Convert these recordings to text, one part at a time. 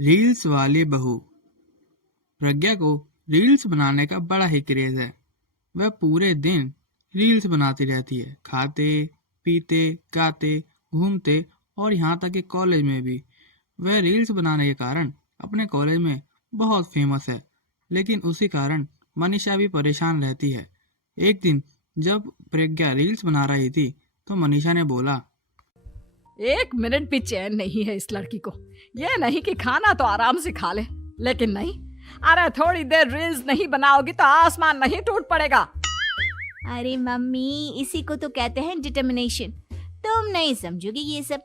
Reels वाली बहू। प्रज्ञा को रील्स बनाने का बड़ा ही क्रेज है। वह पूरे दिन रील्स बनाती रहती है, खाते पीते गाते घूमते, और यहाँ तक कि कॉलेज में भी। वह रील्स बनाने के कारण अपने कॉलेज में बहुत फेमस है, लेकिन उसी कारण मनीषा भी परेशान रहती है। एक दिन जब प्रज्ञा रील्स बना रही थी तो मनीषा ने बोला, एक मिनट भी चैन नहीं है इस लड़की को। ये नहीं कि खाना तो आराम से खा ले, लेकिन नहीं, अरे थोड़ी देर रील्स नहीं बनाओगी तो आसमान नहीं टूट पड़ेगा। अरे मम्मी, इसी को तो कहते हैं डिटर्मिनेशन। तुम नहीं समझोगी ये सब।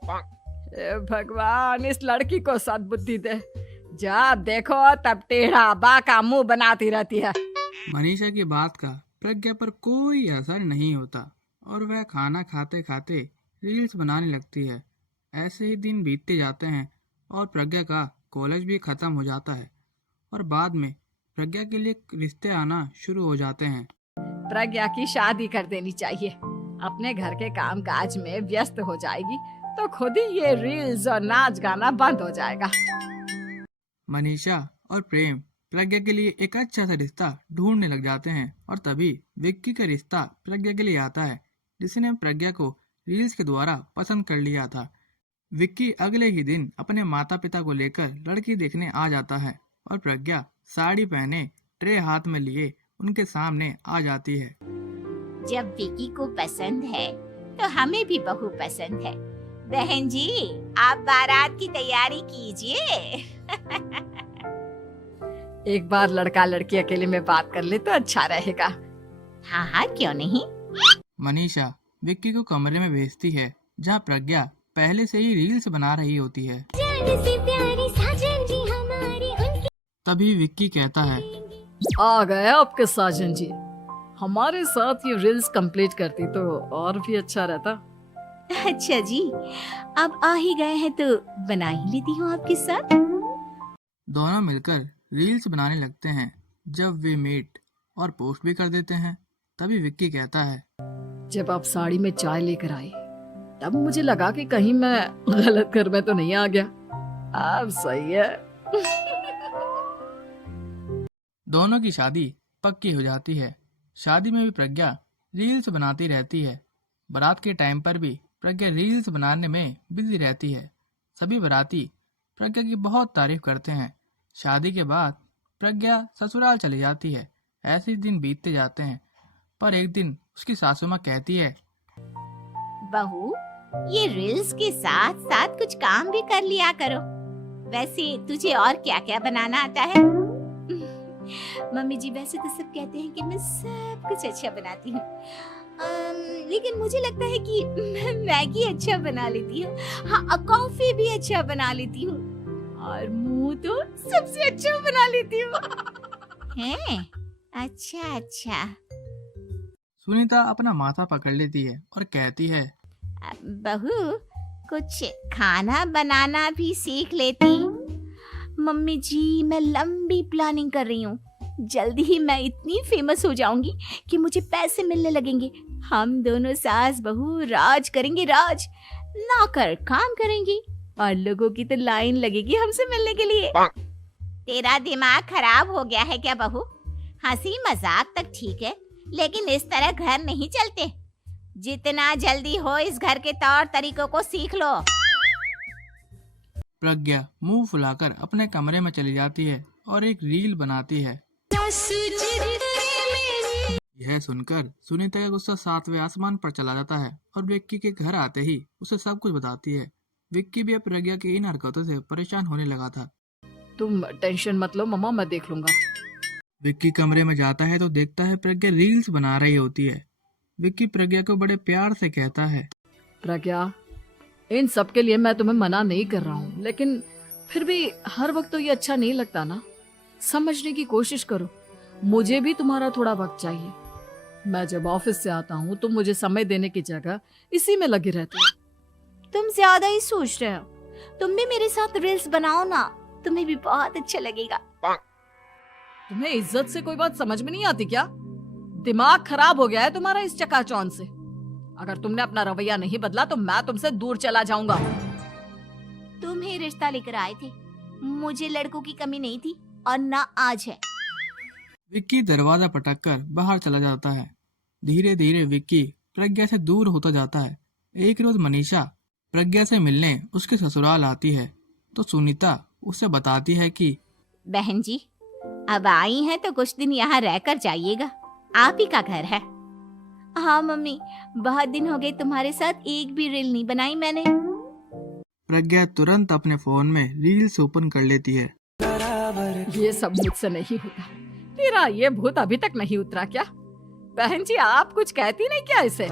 ए भगवान, इस लड़की को सद्बुद्धि दे। जब देखो तब टेढ़ा बाका मुंह बनाती रहती है। मनीषा की बात का प्रज्ञा पर कोई असर नहीं होता और वह खाना खाते खाते रील्स बनाने लगती है। ऐसे ही दिन बीतते जाते हैं और प्रज्ञा का कॉलेज भी खत्म हो जाता है और बाद में प्रज्ञा के लिए रिश्ते आना शुरू हो जाते हैं। प्रज्ञा की शादी कर देनी चाहिए। अपने घर के काम काज में व्यस्त हो जाएगी तो खुद ही ये रील्स और नाच गाना बंद हो जाएगा। मनीषा और प्रेम प्रज्ञा के लिए एक अच्छा सा रिश्ता ढूंढने लग जाते हैं और तभी विक्की का रिश्ता प्रज्ञा के लिए आता है, जिसने प्रज्ञा को रील्स के द्वारा पसंद कर लिया था। विक्की अगले ही दिन अपने माता पिता को लेकर लड़की देखने आ जाता है और प्रज्ञा साड़ी पहने ट्रे हाथ में लिए उनके सामने आ जाती है। जब विकी को पसंद है तो हमें भी बहू पसंद है। बहन जी, आप बारात की तैयारी कीजिए। एक बार लड़का लड़की अकेले में बात कर ले तो अच्छा रहेगा। हाँ हाँ, क्यों नहीं। मनीषा विक्की को कमरे में भेजती है जहाँ प्रज्ञा पहले से ही रील्स बना रही होती है। तभी विक्की कहता है, आ गए आपके साजन जी। हमारे साथ ये रील्स कंप्लीट करती तो और भी अच्छा रहता। अच्छा जी, अब आ ही गए हैं तो बना ही लेती हूँ आपके साथ। दोनों मिलकर रील्स बनाने लगते हैं। जब वे मीट और पोस्ट भी कर देते हैं तभी विक्की कहता है, जब आप साड़ी में चाय लेकर आई तब मुझे लगा कि कहीं मैं गलत घर में तो नहीं आ गया। अब सही है। दोनों की शादी पक्की हो जाती है। शादी में भी प्रज्ञा रील्स बनाती रहती है। बारात के टाइम पर भी प्रज्ञा रील्स बनाने में बिजी रहती है। सभी बाराती प्रज्ञा की बहुत तारीफ करते हैं। शादी के बाद प्रज्ञा ससुराल चली जाती है। ऐसे ही दिन बीतते जाते हैं, पर एक दिन उसकी सासू माँ कहती है, बहू, ये रील्स के साथ साथ कुछ काम भी कर लिया करो। वैसे तुझे और क्या क्या बनाना आता है? मम्मी जी, वैसे तो सब कहते हैं कि मैं सब कुछ अच्छा बनाती हूँ, लेकिन मुझे लगता है कि मैं मैगी अच्छा बना लेती हूँ। हाँ, कॉफी भी अच्छा बना लेती हूँ और मुंह तो सबसे अच्छा बना लेती हूँ। हैं? अच्छा अच्छा। सुनीता अपना माथा पकड़ लेती है और कहती है, बहू, कुछ खाना बनाना भी सीख लेती। मम्मी जी, मैं लंबी प्लानिंग कर रही हूँ। जल्दी ही मैं इतनी फेमस हो जाऊंगी कि मुझे पैसे मिलने लगेंगे। हम दोनों सास बहू राज करेंगे, राज। नौकर काम करेंगे और लोगों की तो लाइन लगेगी हमसे मिलने के लिए। तेरा दिमाग खराब हो गया है क्या बहू? हंसी मजाक तक ठीक है, लेकिन इस तरह घर नहीं चलते। जितना जल्दी हो इस घर के तौर तरीकों को सीख लो। प्रज्ञा मुंह फुलाकर अपने कमरे में चली जाती है और एक रील बनाती है। यह सुनकर सुनीता का गुस्सा 7वें आसमान पर चला जाता है और विक्की के घर आते ही उसे सब कुछ बताती है। विक्की भी अब प्रज्ञा की इन हरकतों से परेशान होने लगा था। तुम टेंशन मत लो मम्मा, मैं देख लूंगा। विक्की कमरे में जाता है तो देखता है प्रज्ञा रील्स बना रही होती है। विक्की प्रज्ञा को बड़े प्यार से कहता है, प्रज्ञा, इन सब के लिए मैं तुम्हें मना नहीं कर रहा हूँ, लेकिन फिर भी हर वक्त तो ये अच्छा नहीं लगता ना। समझने की कोशिश करो। मुझे भी तुम्हारा थोड़ा वक्त चाहिए। मैं जब ऑफिस से आता हूँ तो मुझे समय देने की जगह इसी में लगे रहते हो। तुम ज्यादा ही सोच रहे हो। तुम भी मेरे साथ रील्स बनाओ ना, तुम्हें भी बहुत अच्छा लगेगा। तुम्हें इज्जत से कोई बात समझ में नहीं आती क्या? दिमाग खराब हो गया है तुम्हारा इस चकाचौंध से। अगर तुमने अपना रवैया नहीं बदला तो मैं तुमसे दूर चला जाऊंगा। तुम ही रिश्ता लेकर आए थे, मुझे लड़कों की कमी नहीं थी और ना आज है। विक्की दरवाजा पटककर बाहर चला जाता है। धीरे धीरे विक्की प्रज्ञा से दूर होता जाता है। एक रोज मनीषा प्रज्ञा से मिलने उसके ससुराल आती है तो सुनीता उसे बताती है कि बहन जी, अब आई हैं तो कुछ दिन यहाँ रहकर जाइएगा, आप ही का घर है। हाँ मम्मी, बहुत दिन हो गए तुम्हारे साथ एक भी रील नहीं बनाई मैंने। प्रज्ञा तुरंत अपने फोन में रील्स ओपन कर लेती है। ये सब मुझसे नहीं होता। तेरा ये भूत अभी तक नहीं उतरा क्या? बहन जी, आप कुछ कहती नहीं क्या इसे?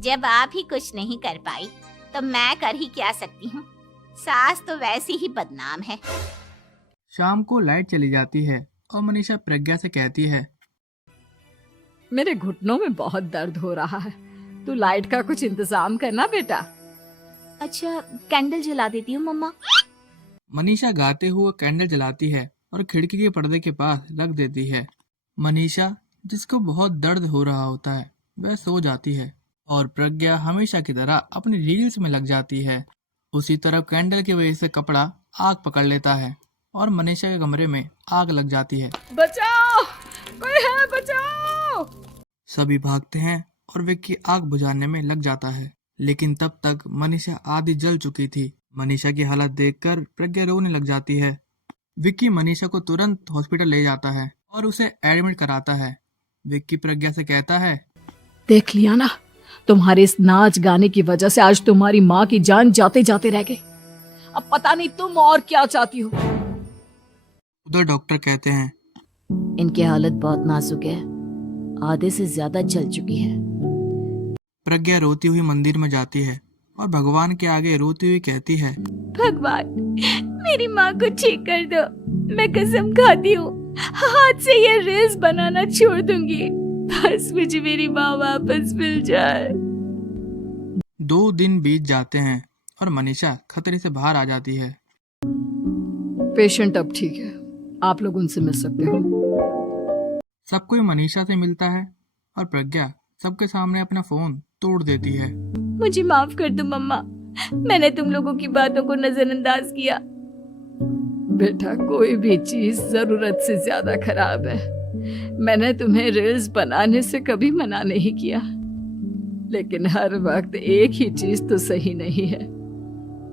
जब आप ही कुछ नहीं कर पाई तो मैं कर ही क्या सकती हूँ। सास तो वैसी ही बदनाम है। शाम को लाइट चली जाती है और मनीषा प्रज्ञा से कहती है, मेरे घुटनों में बहुत दर्द हो रहा है, तू लाइट का कुछ इंतजाम करना बेटा। अच्छा, कैंडल जला देती हूँ मम्मा। मनीषा गाते हुए कैंडल जलाती है और खिड़की के पर्दे के पास रख देती है। मनीषा, जिसको बहुत दर्द हो रहा होता है, वह सो जाती है और प्रज्ञा हमेशा की तरह अपनी रील्स में लग जाती है। उसी तरफ कैंडल की वजह से कपड़ा आग पकड़ लेता है और मनीषा के कमरे में आग लग जाती है। बचाओ, कोई है, बचाओ। सभी भागते हैं और विक्की आग बुझाने में लग जाता है, लेकिन तब तक मनीषा आधी जल चुकी थी। मनीषा की हालत देखकर प्रज्ञा रोने लग जाती है। विक्की मनीषा को तुरंत हॉस्पिटल ले जाता है और उसे एडमिट कराता है। विक्की प्रज्ञा से कहता है, देख लिया ना, तुम्हारे इस नाच गाने की वजह से आज तुम्हारी माँ की जान जाते जाते रह गई। अब पता नहीं तुम और क्या चाहती हो। उधर डॉक्टर कहते हैं, इनकी हालत बहुत नाजुक है, आधे से ज्यादा जल चुकी है। प्रज्ञा रोती हुई मंदिर में जाती है और भगवान के आगे रोती हुई कहती है, भगवान, मेरी माँ को ठीक कर दो। मैं कसम खाती हूँ हाथ से ये रील्स बनाना छोड़ दूंगी। बस मुझे मेरी माँ वापस मिल जाए। 2 दिन बीत जाते हैं और मनीषा खतरे से बाहर आ जाती है। पेशेंट अब ठीक है, आप लोग उनसे मिल सकते हो। सब कोई मनीषा से मिलता है और प्रज्ञा सबके सामने अपना फोन तोड़ देती है। मुझे माफ कर दो मम्मा, मैंने तुम लोगों की बातों को नजरअंदाज किया। बेटा, कोई भी चीज जरूरत से ज्यादा खराब है। मैंने तुम्हें रील्स बनाने से कभी मना नहीं किया, लेकिन हर वक्त एक ही चीज तो सही नहीं है।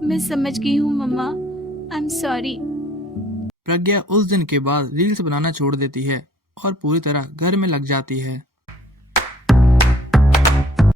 मैं समझ गई हूँ मम्मा, आई एम सॉरी। प्रज्ञा उस दिन के बाद रील्स बनाना छोड़ देती है और पूरी तरह घर में लग जाती है।